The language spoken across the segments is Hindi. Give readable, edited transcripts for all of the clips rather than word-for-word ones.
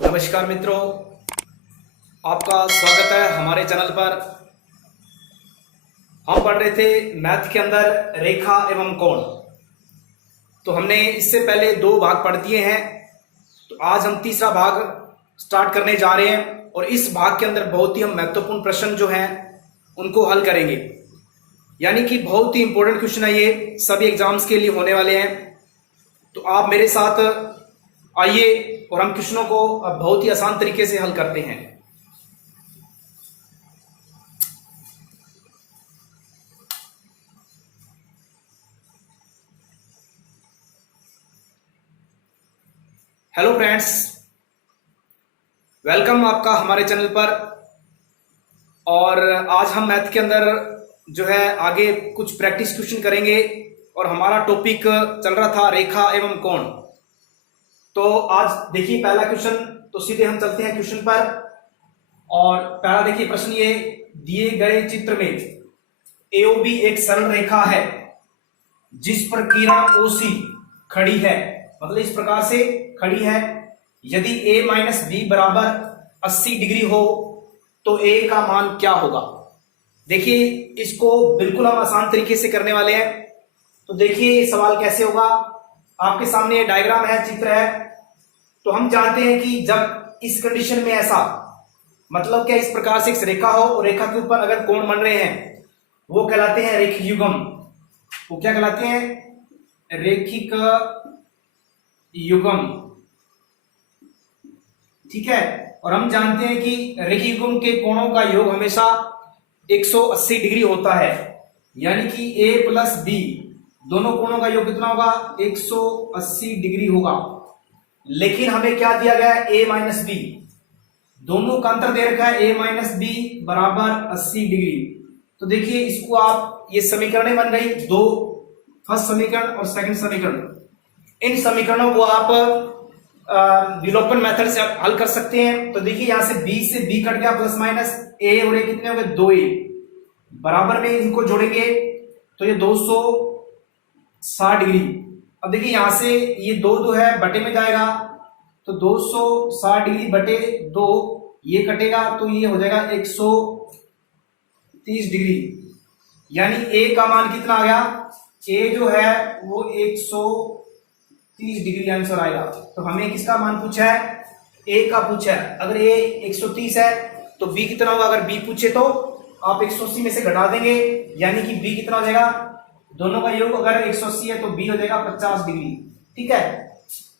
नमस्कार मित्रों, आपका स्वागत है हमारे चैनल पर। हम पढ़ रहे थे मैथ के अंदर रेखा एवं कोण। तो हमने इससे पहले 2 भाग पढ़ दिए हैं। तो आज हम तीसरा भाग स्टार्ट करने जा रहे हैं और इस भाग के अंदर बहुत ही हम महत्वपूर्ण प्रश्न जो हैं उनको हल करेंगे। यानी कि बहुत ही इंपॉर्टेंट क्वेश्चन है, ये सभी एग्जाम्स के लिए होने वाले हैं। तो आप मेरे साथ आइए और हम क्वेश्चनों को बहुत ही आसान तरीके से हल करते हैं। हेलो फ्रेंड्स, वेलकम आपका हमारे चैनल पर। और आज हम मैथ के अंदर जो है आगे कुछ प्रैक्टिस क्वेश्चन करेंगे और हमारा टॉपिक चल रहा था रेखा एवं कोण। तो आज देखिए पहला क्वेश्चन, तो सीधे हम चलते हैं क्वेश्चन पर। और पहला देखिए प्रश्न, ये दिए गए चित्र में AOB एक सरल रेखा है जिस पर किरण OC खड़ी है, मतलब इस प्रकार से खड़ी है। यदि A माइनस B बराबर 80 डिग्री हो तो A का मान क्या होगा। देखिए इसको बिल्कुल हम आसान तरीके से करने वाले हैं। तो देखिए सवाल कैसे होगा, आपके सामने डायग्राम है, चित्र है। तो हम जानते हैं कि जब इस कंडीशन में ऐसा, मतलब क्या, इस प्रकार से एक रेखा हो और रेखा के ऊपर अगर कोण बन रहे हैं वो कहलाते हैं रेखिक युग्म। वो क्या कहलाते हैं? रेखिक युग्म। ठीक है। और हम जानते हैं कि रेखिक युग्म के कोणों का योग हमेशा 180 डिग्री होता है। यानी कि A प्लस B दोनों कोणों का योग कितना होगा? 180 डिग्री होगा। लेकिन हमें क्या दिया गया है? A माइनस बी, दोनों का अंतर दे रखा है A माइनस बी बराबर 80 डिग्री। तो देखिए इसको आप, ये समीकरणें बन गई दो, फर्स्ट समीकरण और सेकंड समीकरण। इन समीकरणों को आप विलोपन मेथड से हल कर सकते हैं। तो देखिए यहां से B से B कट गया, प्लस माइनस A और A कितने हो गए? 2A। बराबर में इनको जोड़ेंगे तो ये 260 डिग्री। अब देखिए यहां से ये 2 है बटे में जाएगा, तो 260 डिग्री बटे 2, ये कटेगा तो ये हो जाएगा 130 डिग्री। यानी A का मान कितना आ गया? A जो है वो 130 डिग्री आंसर आएगा। तो हमें किसका मान पूछा है? A का पूछा है। अगर A 130 है तो B कितना होगा? अगर B पूछे तो आप 180 में से घटा देंगे, यानी कि B कितना हो जाएगा? दोनों का योग अगर 180 है तो B हो जाएगा 50 डिग्री। ठीक है।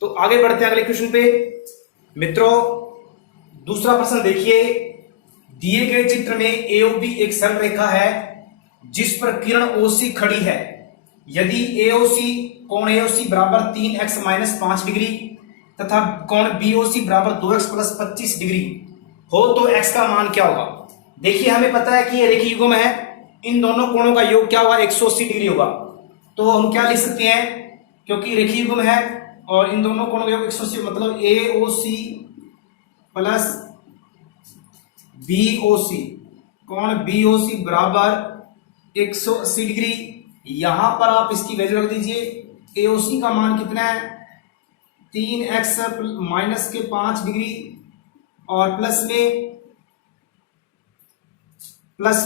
तो आगे बढ़ते हैं अगले क्वेश्चन पे। मित्रों दूसरा प्रश्न देखिए, दिए गए चित्र में AOB एक सरल रेखा है जिस पर किरण OC खड़ी है। यदि AOC कोण AOC बराबर 3x माइनस 5 डिग्री तथा कोण BOC बराबर 2x प्लस 25 डिग्री हो तो x का मान क्या होगा। देखिए हमें पता है कि ये रेखीय युग्म है, इन दोनों कोणों का योग क्या होगा? 180 डिग्री होगा। तो हम क्या लिख सकते हैं, क्योंकि रेखीय युग्म है और इन दोनों कोणों का योग 180, मतलब AOC प्लस BOC, कोण BOC बराबर 180 डिग्री। यहां पर आप इसकी वैल्यू रख दीजिए। AOC का मान कितना है? 3x माइनस के 5 डिग्री और प्लस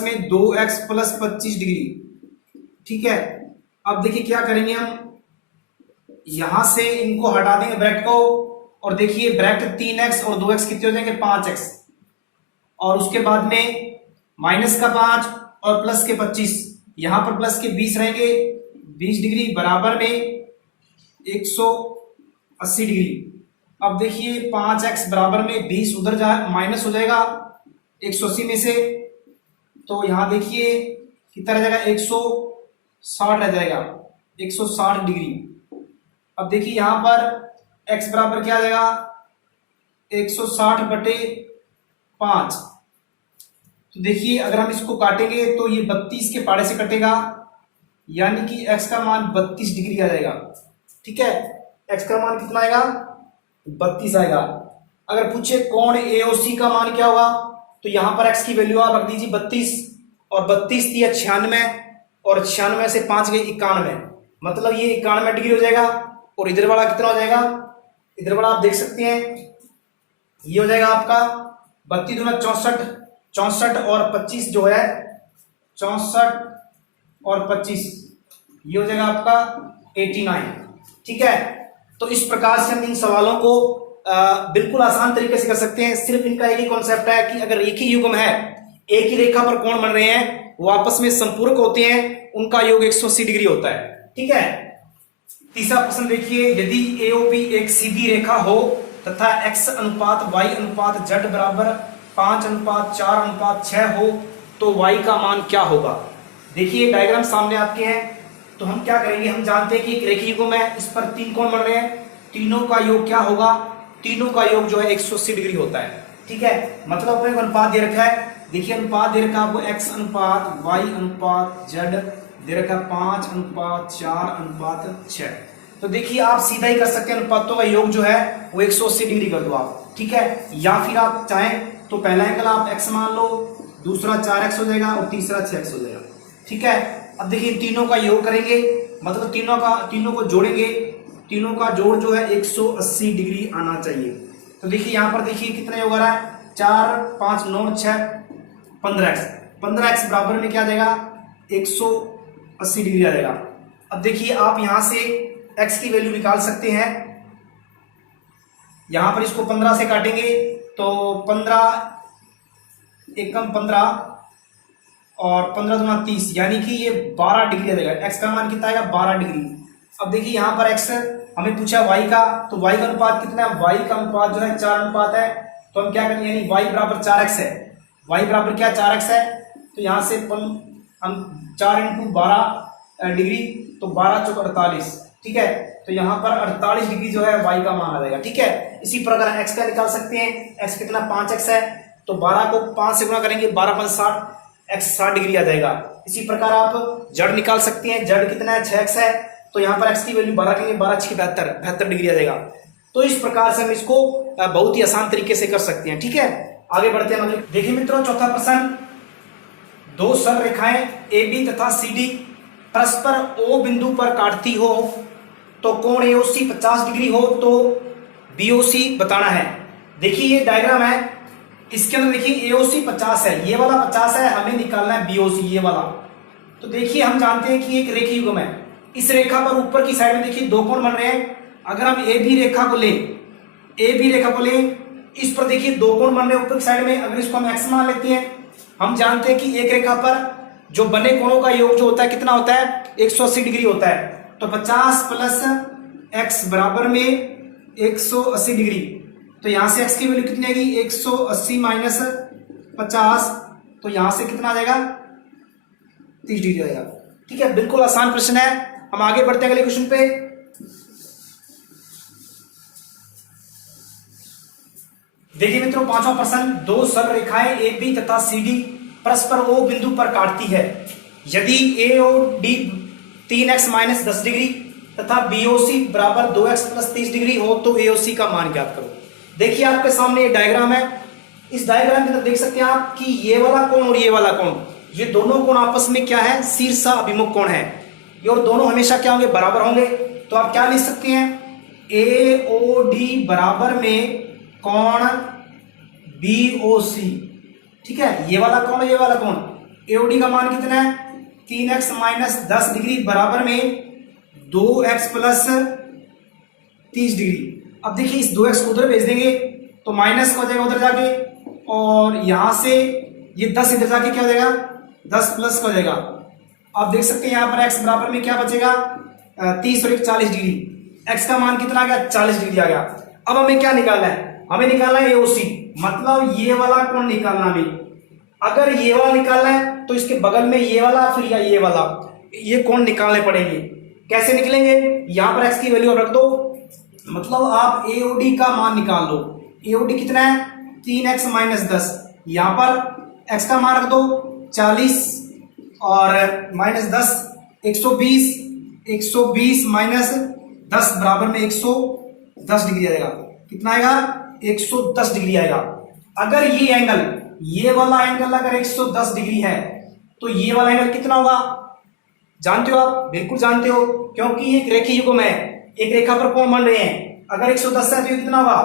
में 2x प्लस 25 डिग्री। ठीक है। अब देखिए क्या करेंगे हम, यहां से इनको हटा देंगे ब्रैकेट को, और देखिए ब्रैकेट 3x और 2x कितने हो जाएंगे? 5x, और उसके बाद में माइनस का 5 और प्लस के 25, यहां पर प्लस के 20 रहेंगे, 20 डिग्री बराबर में 180 डिग्री। अब देखिए 5x बराबर में 20 उधर जा माइनस हो जाएगा 180 में से, तो यहां देखिए कितना रह जाएगा? 160 रह जाएगा, 160 डिग्री। अब देखिए यहां पर x बराबर क्या आ जाएगा? 160 बटे 5। तो देखिए अगर हम इसको काटेंगे तो ये 32 के पाड़े से कटेगा, यानी कि x का मान 32 डिग्री आ जाएगा। ठीक है, x का मान कितना आएगा? 32 आएगा। अगर पूछे कोण AOC का मान क्या होगा, तो यहां पर x की वैल्यू आप रख दीजिए 32, और 32 थी 96, और 96 से 5 गए 91, मतलब ये 91 डिग्री हो जाएगा। और इधर वाला कितना हो जाएगा? इधर वाला आप देख सकते हैं ये हो जाएगा आपका 32 दूना 64, 64 और 25 जो है 64 और 25 ये हो जाएगा आपका 89। ठीक है, तो इस प्रकार से हम इन सवालों को बिल्कुल आसान तरीके से कर सकते हैं। सिर्फ इनका एक ही कॉन्सेप्ट है कि अगर एक ही युग्म है, एक ही रेखा पर कोण बन रहे हैं, वो आपस में संपूरक होते हैं, उनका योग 180 डिग्री होता है। ठीक है, तीसरा प्रश्न देखिए, यदि एओबी एक सीधी रेखा हो तथा x अनुपात y अनुपात z बराबर 5:4:6 हो तो y का मान क्या होगा। देखिए डायग्राम सामने आपके हैं, तो हम क्या करेंगे, हम जानते हैं कि एक रेखीय युग्म है, इस पर 3 कोण बन रहे हैं, तीनों का योग क्या होगा, तीनों का योग जो है 180 डिग्री होता है। ठीक है, मतलब अपने को अनुपात दे रखा है, देखिए अनुपात दे रखा है आपको x अनुपात y अनुपात z दे रखा 5:4:6। तो देखिए आप सीधा ही कर सकते हैं, अनुपातों का योग जो है वो 180 डिग्री कर दो आप। ठीक है, या फिर आप चाहें तो पहला एंगल आप x मान लो, दूसरा 4x हो जाएगा और तीसरा 6x हो जाएगा। ठीक है, अब देखिए तीनों का योग करेंगे, मतलब तीनों को जोड़ेंगे, तीनों का जोड़ जो है 180 डिग्री आना चाहिए। तो देखिए यहाँ पर देखिए कितना योग आ रहा है, 4 5 9 6 15x, 15x बराबर में क्या आ जाएगा 180 डिग्री आ जाएगा। अब देखिए आप यहां से x की वैल्यू निकाल सकते हैं, यहां पर इसको 15 से काटेंगे तो 15 एकम 15 और 15 दूना 30, यानी कि ये 12 डिग्री आ जाएगा। x का मान कितना आएगा 12 डिग्री। अब देखिए यहाँ पर x हमें पूछा y का, तो y का अनुपात कितना है, y का अनुपात जो है 4 अनुपात है, तो हम क्या करेंगे, यानी y बराबर 4x है, y बराबर क्या 4x है, तो यहाँ से हम 4 × 12 डिग्री, तो 12 × 48। ठीक है, तो यहाँ पर 48 डिग्री जो है y का मान आ जाएगा। ठीक है, इसी प्रकार x का निकाल सकते हैं, x कितना 5x है, तो 12 को 5 से गुणा करेंगे, 12 5 60, x 60 डिग्री आ जाएगा। इसी प्रकार आप जड़ निकाल सकते हैं, जड़ कितना है 6x है, तो यहाँ पर x की वैल्यू 12 करेंगे, 12 6 72 डिग्री आ जाएगा। तो इस प्रकार से हम इसको बहुत ही आसान तरीके से कर सकते हैं। ठीक है, आगे बढ़ते हैं। देखिए मित्रों चौथा प्रश्न, दो सरल रेखाएं AB तथा CD परस्पर O बिंदु पर काटती हो तो कोण AOC 50 डिग्री हो तो BOC बताना है। देखिए ये डायग्राम है, इसके अंदर देखिए AOC 50 है, ये वाला 50 है, हमें निकालना है BOC ये वाला। तो देखिए हम जानते हैं कि एक रेखीय युग्म है, इस रेखा पर ऊपर की साइड में देखिए दो कोण बन रहे हैं। अगर हम AB रेखा को लें, इस पर देखिए दो कोण बन रहे हैं ऊपर की साइड में, अगर इसको हम x मान लेते हैं, हम जानते हैं कि एक रेखा पर जो बने कोणों का योग जो होता है कितना होता है 180 डिग्री होता है। तो 50 + x बराबर में 180 डिग्री, तो यहां से x की वैल्यू कितनी आएगी 180 - 50, तो यहां से कितना आ जाएगा 30 डिग्री आएगा। ठीक है, बिल्कुल आसान प्रश्न है। हम आगे बढ़ते हैं अगले क्वेश्चन पे। देखिए मित्रों पांचवा प्रश्न, दो सरल रेखाएं AB तथा CD परस्पर O बिंदु पर काटती है, यदि AOD 3x - 10 डिग्री तथा BOC बराबर 2x + 30 डिग्री हो तो AOC का मान ज्ञात करो। देखिए आपके सामने ये डायग्राम है, इस डायग्राम के अंदर देख सकते हैं आप कि ये वाला कोण और ये वाला कोण, ये दोनों कोण आपस में क्या है शीर्षा अभिमुख कोण है, ये और दोनों हमेशा क्या होंगे बराबर होंगे। तो आप क्या लिख सकते हैं AOD बराबर में कोण BOC। ठीक है, ये वाला कोण ये वाला कोण, AOD का मान कितना है 3x - 10 डिग्री बराबर में 2x + 30 डिग्री। अब देखिए इस 2x को उधर भेज देंगे तो माइनस हो जाएगा उधर जाके, और यहां से ये 10 इधर जाके क्या हो जाएगा 10 प्लस हो जाएगा। आप देख सकते हैं यहाँ पर x बराबर में क्या बचेगा 30 और 40 डिग्री, x का मान कितना आ गया 40 डिग्री आ गया। अब हमें क्या निकालना है, हमें निकालना है AOC, मतलब ये वाला कोण निकालना हमें। अगर ये वाला निकालना है तो इसके बगल में ये वाला, फिर या ये वाला, ये कोण निकालने पड़ेंगे। कैसे निकलेंगे, यहां पर x की वैल्यू रख दो, मतलब आप AOD का मान निकाल लो। AOD कितना है 3x - 10, यहां पर x का मान रख दो 40 और -10 120, 120 - 10 बराबर में 110 डिग्री आएगा। कितना आएगा 110 डिग्री आएगा। अगर ये एंगल, ये वाला एंगल अगर 110 डिग्री है तो ये वाला एंगल कितना होगा जानते हो आप, बिल्कुल जानते हो, क्योंकि एक रेखीय युग्म है, एक रेखा पर कोण बन रहे हैं। अगर 110 है तो ये कितना होगा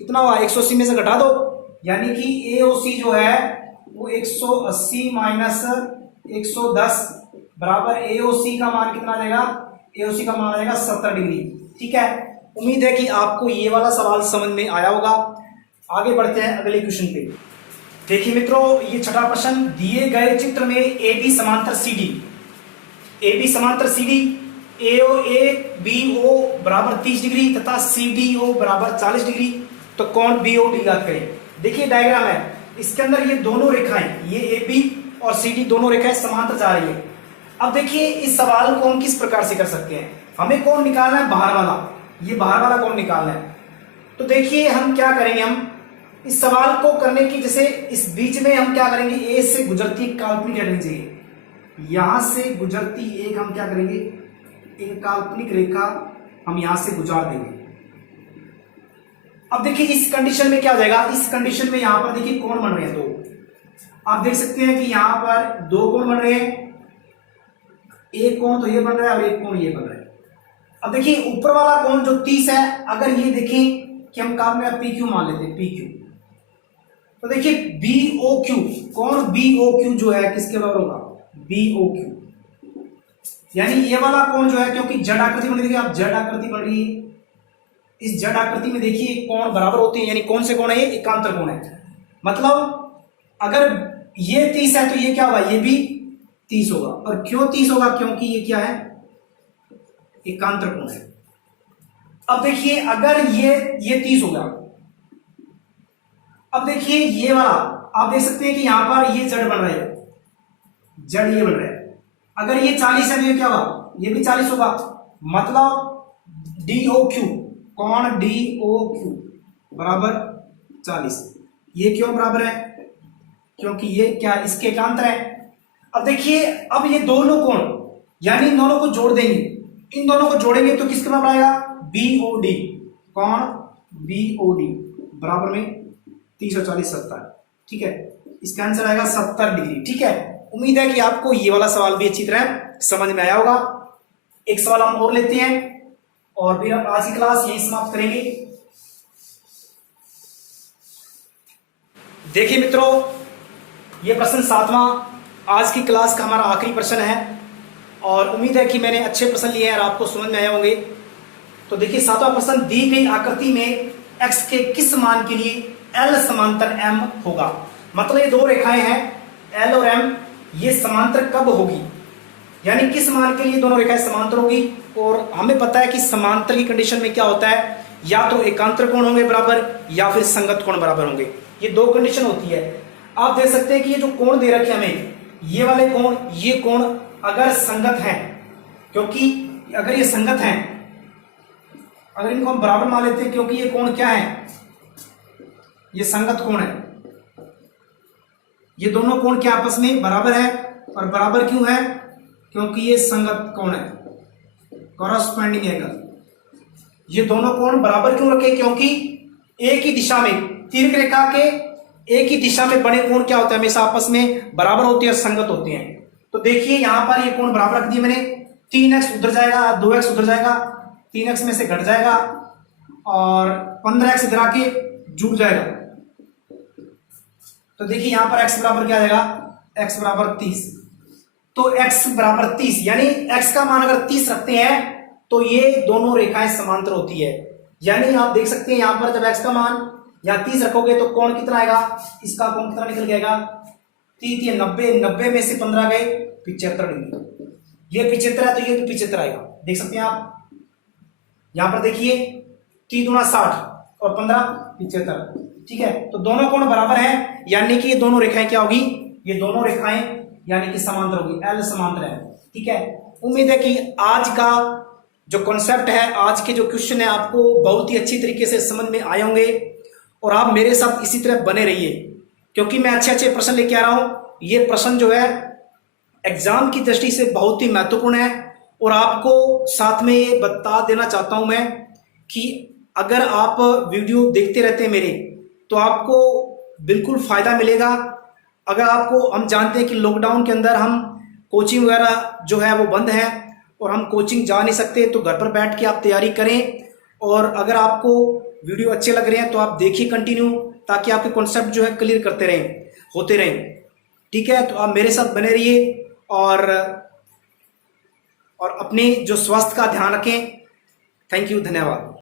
कितना हुआ, 180 में से घटा दो, यानी कि AOC जो है वो 180 माइनस 110 बराबर AOC का मान कितना रहेगा, AOC का मान रहेगा 70 डिग्री। ठीक है, उम्मीद है कि आपको ये वाला सवाल समझ में आया होगा। आगे बढ़ते हैं अगले क्वेश्चन पे। देखिए मित्रों, ये छठा प्रश्न, दिए गए चित्र में AB समांतर CD, AB समांतर CD, ABO बराबर 30 डिग्री तथा CDO बराबर 40 डिग्री, तो कोण BOD ज्ञात करें। देखिए डायग्राम है, इसके अंदर ये दोनों रेखाएं, ये AB और CD दोनों रेखाएं समांतर जा रही है। अब देखिए इस सवाल को हम किस प्रकार से कर सकते हैं, हमें कोण निकालना है बाहर वाला, ये बाहर वाला कोण निकालना है। तो देखिए हम क्या करेंगे, हम इस सवाल को करने की, जैसे इस बीच में हम क्या करेंगे, ए से गुजरती काल्पनिक रेखा चाहिए, यहां से गुजरती एक हम क्या करेंगे, एक काल्पनिक रेखा हम यहां से गुजार देंगे। अब देखिए इस कंडीशन में क्या हो जाएगा, इस कंडीशन में यहां पर देखिए कोण बन रहे हैं दो, आप देख सकते हैं कि यहां पर दो कोण बन रहे हैं, एक कोण तो ये बन रहा है और एक कोण ये बन रहा है। अब देखिए ऊपर वाला कोण जो 30 है, अगर ये देखें कि हम काम में PQ मान लेते हैं, PQ, तो देखिए BOQ, कोण BOQ जो है किसके बराबर होगा, BOQ, यानी ये वाला कोण जो है, क्योंकि जड़ आकृति बन रही है, आप जड़ आकृति बन रही है, इस जड़ आकृति में देखिए कोण बराबर होते हैं, यानी कौन से कोण है, ये एकांतर कोण है। मतलब अगर ये 30 है तो ये क्या होगा, ये भी 30 होगा। और क्यों 30 होगा, क्योंकि ये क्या है, एकांतर कोण है। अब देखिए अगर ये 30 होगा, अब देखिए ये वाला आप देख सकते हैं कि यहां पर ये जड़ बन रहा है, जड़ ये बन रहा है, अगर ये 40 है तो ये क्या होगा, ये भी 40 होगा। मतलब DOQ, कोण DOQ बराबर 40, ये क्यों बराबर है, क्योंकि ये क्या, इसके एकांतर है। अब देखिए अब ये दोनों कोण, यानी इन दोनों को जोड़ देंगे, इन दोनों को जोड़ेंगे तो किसके बराबर आएगा, BOD, कोण BOD बराबर में 30 और 40 70। ठीक है, इसका आंसर आएगा 70 डिग्री। ठीक है, उम्मीद है कि आपको ये वाला सवाल भी अच्छी तरह समझ में आया होगा। एक सवाल हम और लेते हैं और फिर हम आज की क्लास यही समाप्त करेंगे। देखिए मित्रों, ये प्रश्न 7वां आज की क्लास का हमारा आखिरी प्रश्न है और उम्मीद है कि मैंने अच्छे प्रश्न लिए हैं और आपको समझ में आए होंगे। तो देखिए 7वां प्रश्न, दी गई आकृति में x के किस मान के लिए L समांतर M होगा। मतलब ये दो रेखाएं हैं L और M, ये समांतर कब होगी, यानी किस मान के लिए दोनों रेखाएं समांतर होगी। और हमें पता है कि समांतर की कंडीशन में क्या होता है, या तो एकांतर कोण होंगे बराबर या फिर संगत कोण बराबर होंगे, ये दो कंडीशन होती है। आप देख सकते हैं कि ये जो कोण दे रखे हमें, ये वाले कोण, ये कोण अगर संगत है, क्योंकि अगर ये संगत है, अगर इनको हम बराबर मान लेते हैं, क्योंकि ये कोण क्या है, ये संगत कोण है, ये दोनों कोण क्या आपस में बराबर है। और बराबर क्यों है, क्योंकि ये संगत कोण है, कॉरस्पॉन्डिंग एंगल। ये दोनों कोण बराबर क्यों रखे, क्योंकि एक ही दिशा में, दीर्घ रेखा के एक ही दिशा में बने कोण क्या होते हैं, हमेशा आपस में बराबर होते हैं, संगत होते हैं। तो देखिए यहां पर ये कोण बराबर रख दिए मैंने, 3x उधर जाएगा, 2x उधर जाएगा, 3x में से घट जाएगा और 15x इधर आके जुड़ जाएगा। तो देखिए यहां पर x बराबर क्या आ जाएगा, x बराबर 30। तो x बराबर 30, यानी x का मान अगर 30 रखते हैं तो ये दोनों रेखाएं समांतर होती है। यानी आप देख सकते हैं यहां पर जब x का मान यहाँ 30 रखोगे तो कोण कितना आएगा, इसका कोण कितना निकल जाएगा, 30 या 90 में से 15 गए 75 डिग्री, ये 75 है तो ये भी 75 आएगा। देख सकते हैं आप यहां पर देखिए 3 दूना 60 और 15 75। ठीक है, तो दोनों कोण बराबर हैं, यानी कि ये दोनों रेखाएं क्या होगी, ये दोनों रेखाएं यानी कि समांतर होगी, L समांतर है। ठीक है, उम्मीद है कि आज का जो कॉन्सेप्ट है, आज के जो क्वेश्चन है, आपको बहुत ही अच्छी तरीके से समझ में आए होंगे और आप मेरे साथ इसी तरह बने रहिए, क्योंकि मैं अच्छे अच्छे प्रश्न लेके आ रहा हूं। ये प्रश्न जो है एग्जाम की दृष्टि से बहुत ही महत्वपूर्ण है और आपको साथ में ये बता देना चाहता हूं मैं कि अगर आप वीडियो देखते रहते हैं मेरे, तो आपको बिल्कुल फायदा मिलेगा। अगर आपको, हम जानते हैं कि लॉकडाउन के अंदर हम कोचिंग वगैरह जो है वो बंद है और हम कोचिंग जा नहीं सकते, तो घर पर बैठ के आप तैयारी करें। और अगर आपको वीडियो अच्छे लग रहे हैं तो आप देखिए कंटिन्यू, ताकि आपके कॉन्सेप्ट जो है क्लियर करते रहें, होते रहें। ठीक है, तो आप मेरे साथ बने रहिए और अपने जो स्वास्थ्य का ध्यान रखें। थैंक यू, धन्यवाद।